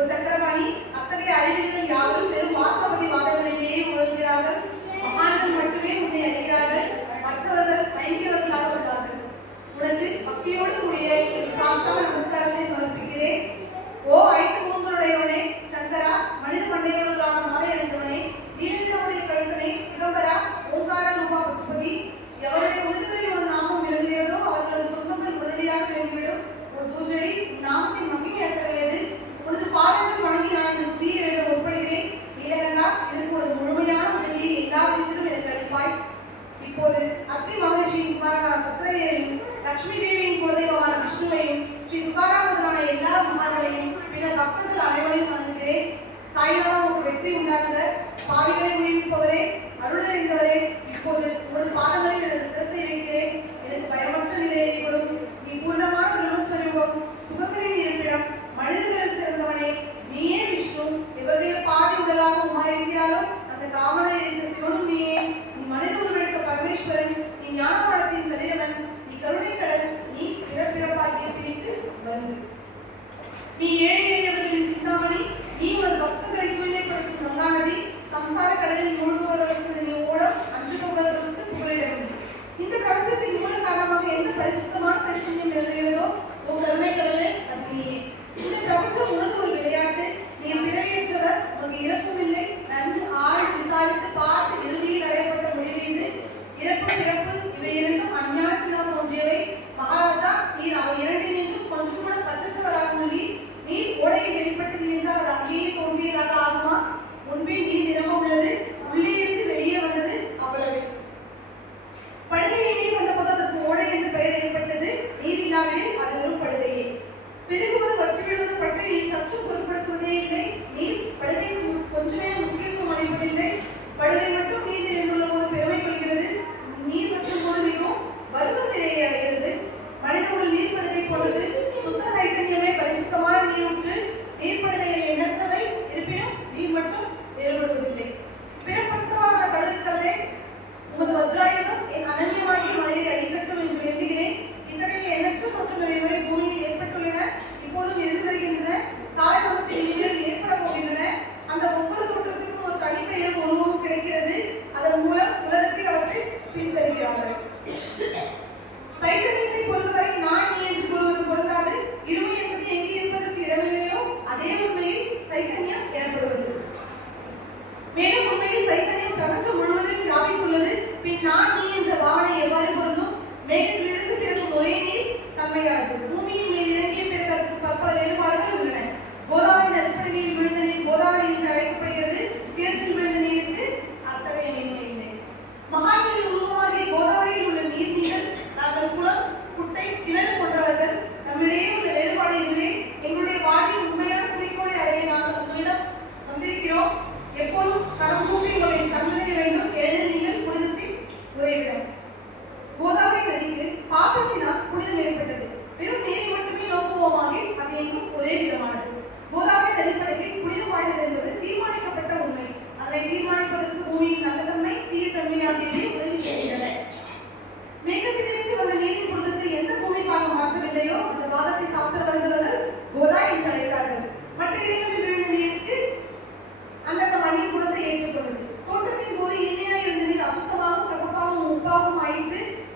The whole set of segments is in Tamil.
ஓ அத்தகைய அறிஞர்கள் யாரும் பெரும் வாக்குவதி வாதங்களிலேயே உழல்கிறார்கள் மகான்கள் மட்டுமே உன்னை அறிகிறார்கள். மற்றவர்கள் மயங்கியவர்களாக உள்ளார்கள் உனக்கு பக்தியோடு கூடிய சாஸ்தான நமஸ்காரத்தை சமர்ப்பிக்கிறேன். ஓ ஐந்து மூன்களுடையவனே சங்கரா மனித மண்டைகளுக்கான பக்தர்கள் அனைவரையும் வணங்குகிறேன். சாய்பாபா உங்கள் வெற்றி உண்டாக்குக பாவிகளை மீட்பவரே அருளறிந்தவரே இப்போது ஒரு பாதங்களில் எனது சிரத்தை வைக்கிறேன் எனக்கு பயமற்ற நிலையை ஏற்படும். நீ பூர்ணமான பிரம்மஸ்வரூபம் சுகங்களின் இருப்பிடம் மனிதர்கள் சிறந்தவனே. நீயே விஷ்ணு. இவருடைய பாதி உடலாக உமா இருக்கிறாரோ அந்த காமனை இருக்கிற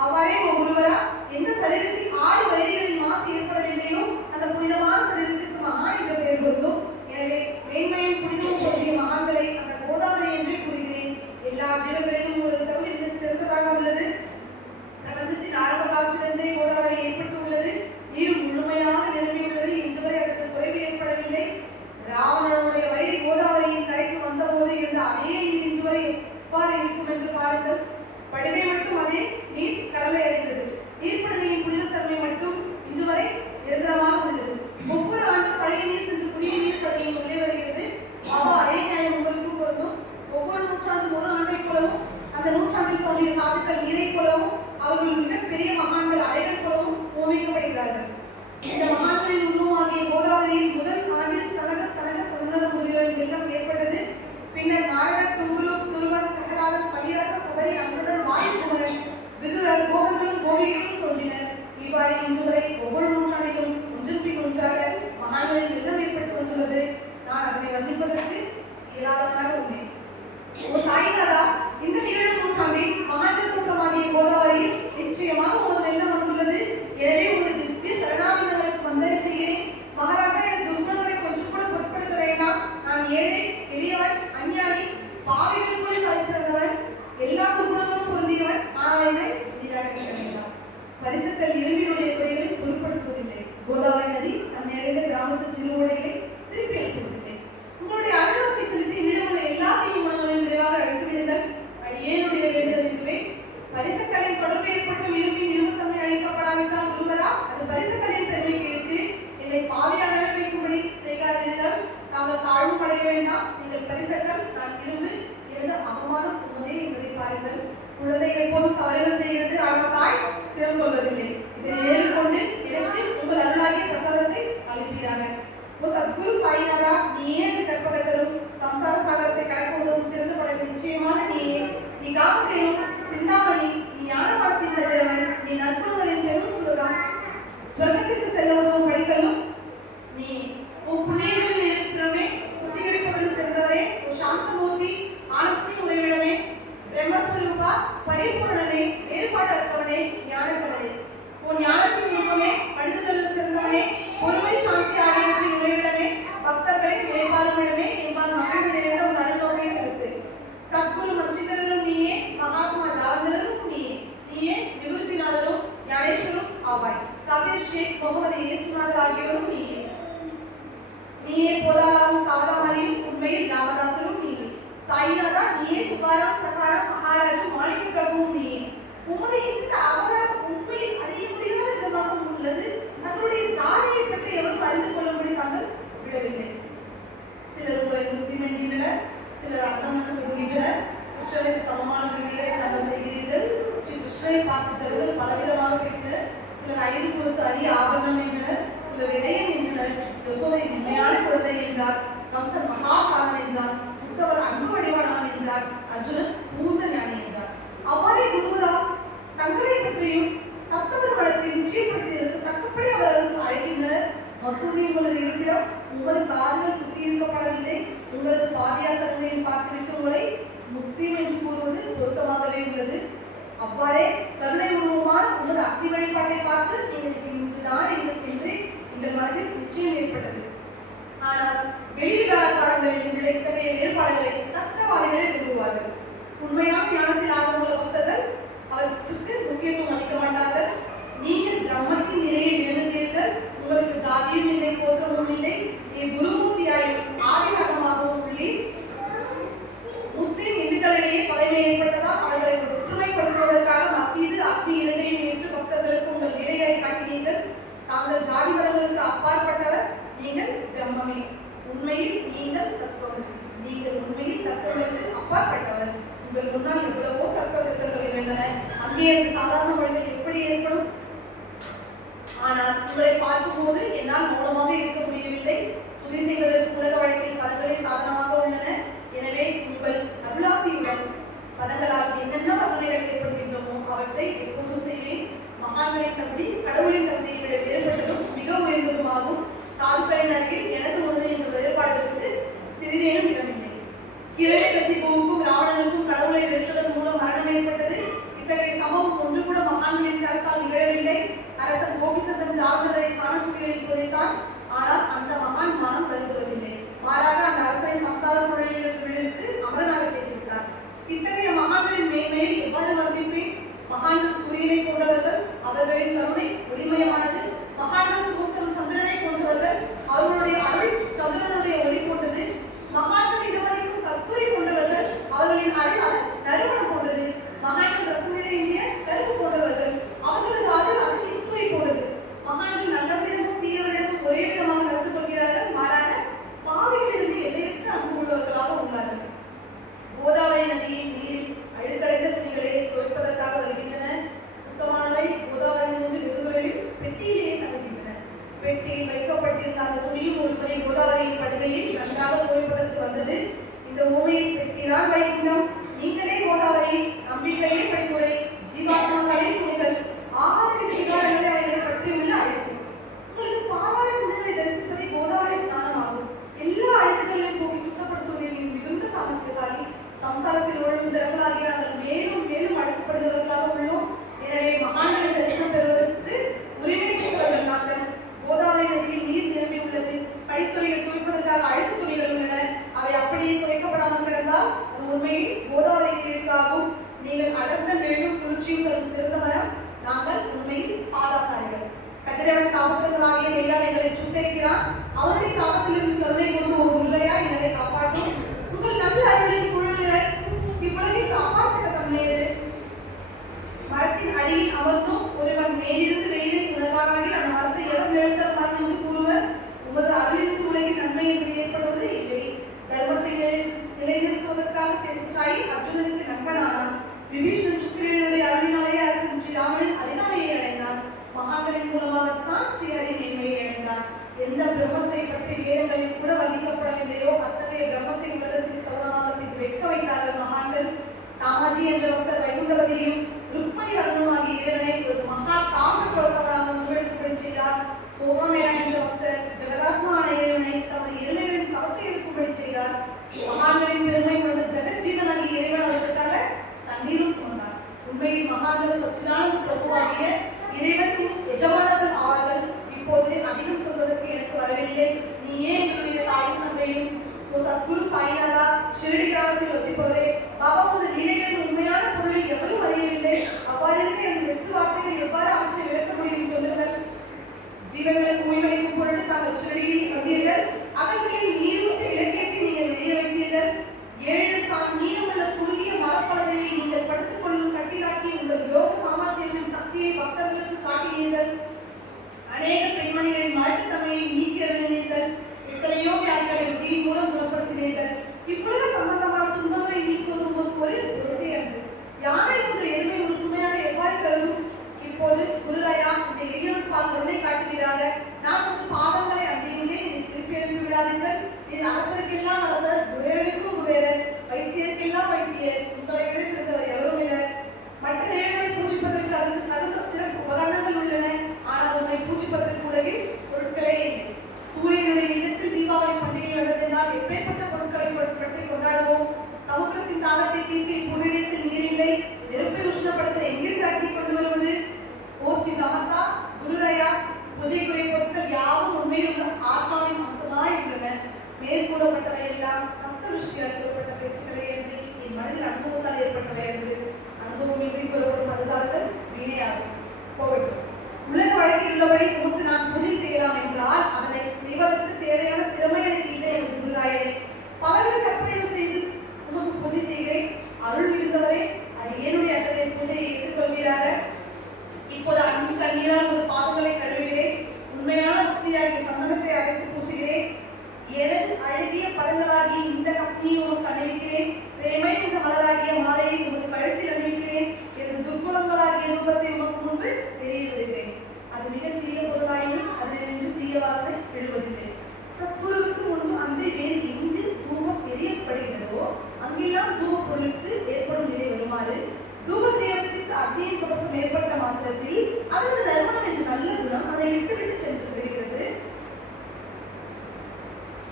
அவரை ஒருவரால் இந்த மாத்திரையில் உருவாகிய கோதாவரியின் முதல் ஆண்டில் சலக சலக சதந்தர முறியோர் வெள்ளம் ஏற்பட்டது. பின்னர் நாரக துங்குரு துருவர் பிரகலாதன் பலியரச சபரி அங்குதன் வாயுகுமரன் விதுரர் கோபங்களும் கோவில்களும் தோன்றினர். இவ்வாறு இன்று வரை ஒவ்வொரு நூற்றாண்டிலும் ஒன்றின் பின் ஒன்றாக மகான்களின் விதம் ஏற்பட்டு வந்துள்ளது. நான் அதனை வர்ணிப்பதற்கு இயலாதவனாக குழந்தை எப்போதும் தவறுகள் செய்கிறது ஆனால் தாய் சிறம் இதை நேரில் கொண்டு எடுத்து உங்கள் அருளாகிய பிரசாதத்தை அளிக்கிறாங்க ஓ சத்குரு சாய்நாதா நீ இந்த கற்பகத்தரும் சம்சார சாகரத்தை கடக்க உதவும் சிறந்த படம் நிச்சயமான நீயே. நீ காக்க verde சிலரை தாக்குச்சவர்கள் பலவிதமாக பேசினர் சிலர் ஐந்து கொடுத்து அரிய ஆபரணம் என்றனர் சிலர் இடையன் என்றனர் யசோதை உண்மையான குழந்தை என்றார் கம்சன் மகாகாலன் என்றார். புத்தவர் அன்பு வடிவானவன் என்றார். அர்ஜுனன் பூர்ண ஞானி என்றார். அவ்வாறே குருகுலா தங்களை பற்றியும் தத்துவ வளத்தை நிச்சயப்படுத்தியதற்கு தக்கப்படி அவர்களுக்கு அழைக்கின்றனர். மசூதி உங்களது இருப்பிடம் உங்களது காதுகள் குத்தியிருக்கப்படவில்லை. உங்களது பாரியாசனங்களையும் பார்த்திருக்க உங்களை முஸ்லீம் என்று கூறுவது பொருத்தமாகவே உள்ளது. அவ்வாறே கருணை உருவமான உமது அக்னி வழிபாட்டை பார்த்து எங்களுக்கு இதுதான் என்று எங்கள் மனதில் நிச்சயம் ஏற்பட்டது. ஆனால் வெளிவிகாரக்காரர்களின் உள்ள இத்தகைய வேறுபாடுகளை தக்க தக்கவாதிகளே விரும்புவார்கள் சூரியனை போன்றவர்கள் அவர்களின் கருணை ஒளிமயமானது மகான்கள் சூத்தம் சந்திரனை போன்றவர்கள் அவர்களுடைய அருள் சந்திரனுடைய ஒளி போன்றது மகான் the movie with Tiralbhai Kundavan 好，我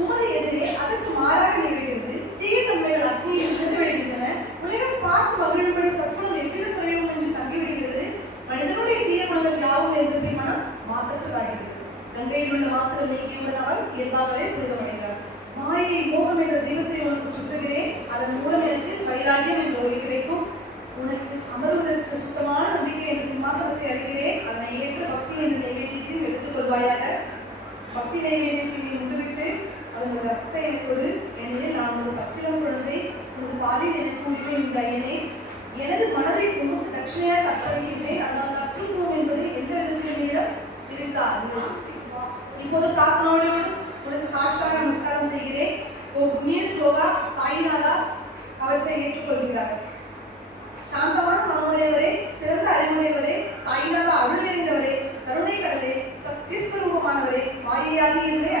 உமது எதிரே அதற்கு மாறாக நிகழ்கிறது. தீய தன்மைகள் அக்கினியில் இருந்து விடுகின்றன உலகம் பார்த்து மகிழும்படி சத்துணம் எவ்வித குறைவும் என்று தங்கிவிடுகிறது. மனிதனுடைய தீய குணங்கள் யாவும் இருந்த பின் மனம் மாசற்றதாகிறது கங்கையில் உள்ள வாசல் நீக்கியுள்ள அவன் இயல்பாகவே புரிதமடைகிறார் மாயை மோகம் என்ற தெய்வத்தை உனக்கு சுற்றுகிறேன். அதன் மூலம் எனக்கு வைராகியம் என்ற ஒளி கிடைக்கும் உனக்கு அமர்வதற்கு சுத்தமான நம்பிக்கை என்ற சிம்மாசனத்தை அறிகிறேன் அதனை ஏற்ற பக்தி என்ற நைவேத்தியத்தில் எடுத்துக்கொள்வாயாக பக்தி நைவேத்தியத்தில் நீ முந்துவிட்டு அதன் ரஸ்தை ஒரு எனில் நான் ஒரு பச்சிலம் குழந்தை உனது பாலில் எதிர்ப்பு இந்த ஐயனே எனது மனதை புகுத்து தட்சிணையாக கற்பழிக்கின்றேன் அதனால் நான் தூங்குவோம் என்பது எந்த விதத்தில் என்னிடம் இருக்காது இப்போது பிரார்த்தனோடு உனக்கு சாஷ்டாக நமஸ்காரம் செய்கிறேன். ஓ புண்ணிய ஸ்லோகா சாய்நாதா அவற்றை ஏற்றுக்கொள்கிறார்கள் சாந்தமான மனமுடையவரே சிறந்த அறிவுடையவரே சாய்நாதா அருள் நிறைந்தவரே கருணை கடலே சக்தி ஸ்வரூபமானவரே மாயையாகி இருந்தே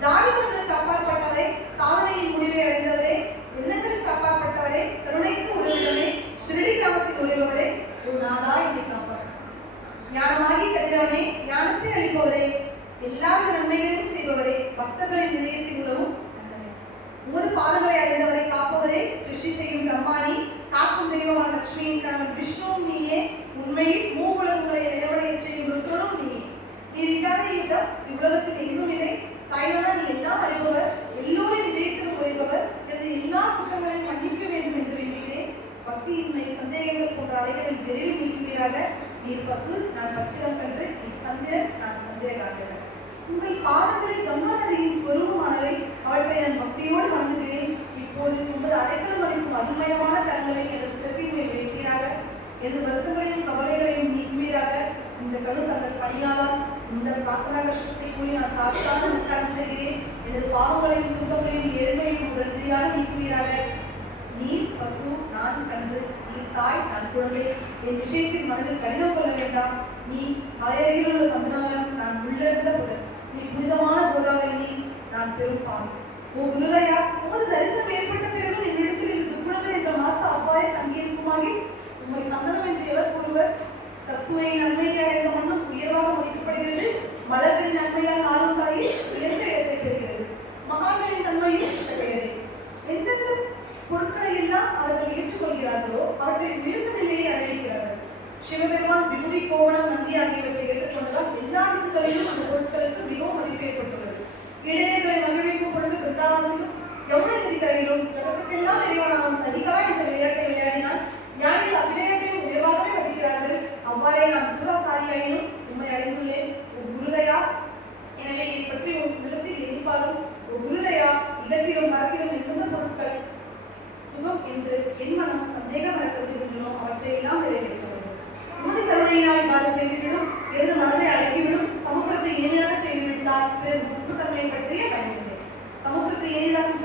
ஜாதிகளுக்கு அப்பாற்பட்டவரே சாதனையின் முடிவை அடைந்தவரே எண்ணங்களுக்கு அப்பாற்பட்டவரே கருணைக்கு உரிந்தவரே ஷிரடி கிராமத்தில் உரிபவரே உன் நாதா என்னை காப்பார் ஞானமாகி கதிரவனே ஞானத்தை அளிப்பவரே எல்லாவித நன்மைகளையும் செய்பவரே பக்தர்களின் இதயத்தில் உள்ளவும் உமது பாதங்களை அடைந்தவரை காப்பார் கூறி நான் சாப்பிட்டாக நமஸ்காரம் செய்கிறேன் எனது பாவங்களையும் துன்பங்களையும் ஏழ்மையும் உடனடியாக நீக்குவீராக. நீர் பசு நான் கண்டு நீ தாய் நான் குழந்தை. என் விஷயத்தில் மனதில் கடிதம் கொள்ள வேண்டாம். நீ மலையருகில் உள்ள சந்தனவரம் நான் உள்ளிருந்த புதன் நீ புனிதமான கோதாவரி நீ நான் பெரும் பாவி. ஓ குருதையா உமது தரிசனம் ஏற்பட்ட பிறகு என்னிடத்தில் இது துக்குணங்கள் என்ற மாச அவ்வாறே தங்கியிருக்குமாகி உண்மை சந்தனம் என்று எவர் கூறுவர்? கஸ்தூரி நன்மையை அடைந்த மண்ணும் உயர்வாக மதிக்கப்படுகிறது மலர்களின் நன்மையால் நாளும் தாயி உயர்ந்த இடத்தை பெறுகிறது. மகான்களின் தன்மையும் இத்தகையது. எந்தெந்த பொருட்களை எல்லாம் அவர்கள் ஏற்றுக்கொள்கிறார்களோ அவற்றை உயர்ந்த நிலையை அடைகிறார்கள். சிவபெருமான் விபூதி கோவணம் நந்தி ஆகியவற்றை ஏற்றுக்கொண்டதால் எல்லா இடத்துகளிலும் அந்த பொருட்களுக்கு மிகவும் மதிப்பு ஏற்பட்டுள்ளது. இடையர்களை மகிழ்விக்கும் பொழுது பிருந்தாவனத்திலும் யமுனை நதிக்கரையிலும் ஜகத்துக்கெல்லாம் இறைவனாகும் நதிகளா என்ற விளையாட்டை விளையாடினால் ஞானிகள் அப்படியே அவ்வாறே நான் தூராசாரியாயினும் உண்மை அறிந்துள்ளேன். ஒரு குருதையா எனவே இதை பற்றி உன் உள்ளத்தில் எண்ணிப்பாரும். ஒரு குருதையா இல்லத்திலும் மரத்திலும் இருந்த பொருட்கள்? சுகம் என்று என் மனம் சந்தேகம் கருதுகின்றனோ அவற்றை எல்லாம் நிறைவேற்றவும். உமது கருணையினால் இவ்வாறு செய்துவிடும். எனது மனதை அடக்கிவிடும். சமுத்திரத்தை இனிமையாக செய்துவிட்டால் பிறகு உப்பு தன்மை பற்றிய பயனில்லை சமுத்திரத்தை எளிதாக்கும்